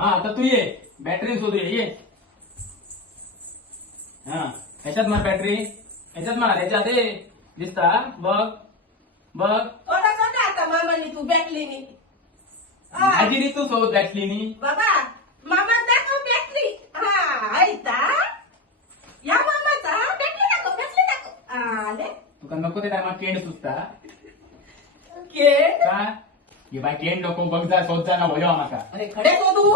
हा आता तू ये बॅटरी शोधू ये हा ह्याच्यात मार बॅटरी ह्याच्यात मार ह्याच्यात ये दिसता बघ बघ थोडा सोडा आता मामानी तू बॅटलीनी आजी तू सोबत बॅटलीनी बाबा मामा दाखव बॅटरी हा ऐता या मामाचा बॅटरी दाखव आले तुका नको ते टायमा केंड सुचता के का ये बाय केंड नको बघ जा शोध जा ना बोलवा माका अरे खडे तो तू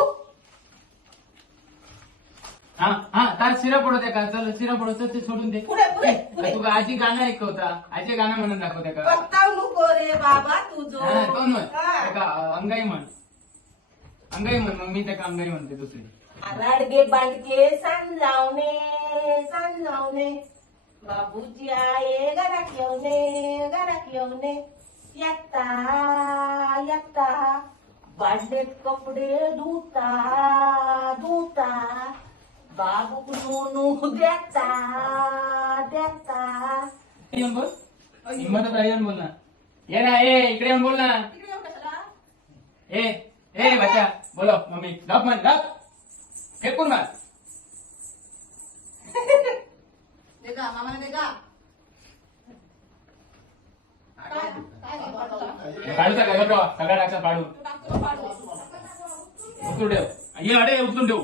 हा हा काय शिरा पडत का चल शिरा पडत ते सोडून दे पुढे पुढे पुढे तुका आजी गाणं ऐकवता आजी गाणं म्हणून दाखवते का पत्ताव नको रे बाबा तुझो हा, कोण म्हण हा. त्याका अंगाई म्हण अंगाई म्हण मग मी त्याका अंगाई म्हणते दुसरी राडगे बांडके सांजावणे बाबूजी आहे घरात येऊने येता बांडेत कपडे धुता बाबू नू देता येऊन बोल हिंमत येऊन बोल ना ये ना ए इकडे येऊन बोल ना ए बच्चा बोलो मम्मी गप म्हण गप फेकून मार देगा मामाने देगा काढूचा काय सगळ्या टाकसा पाडू उचलून ठेव ये अडे उचलून ठेवू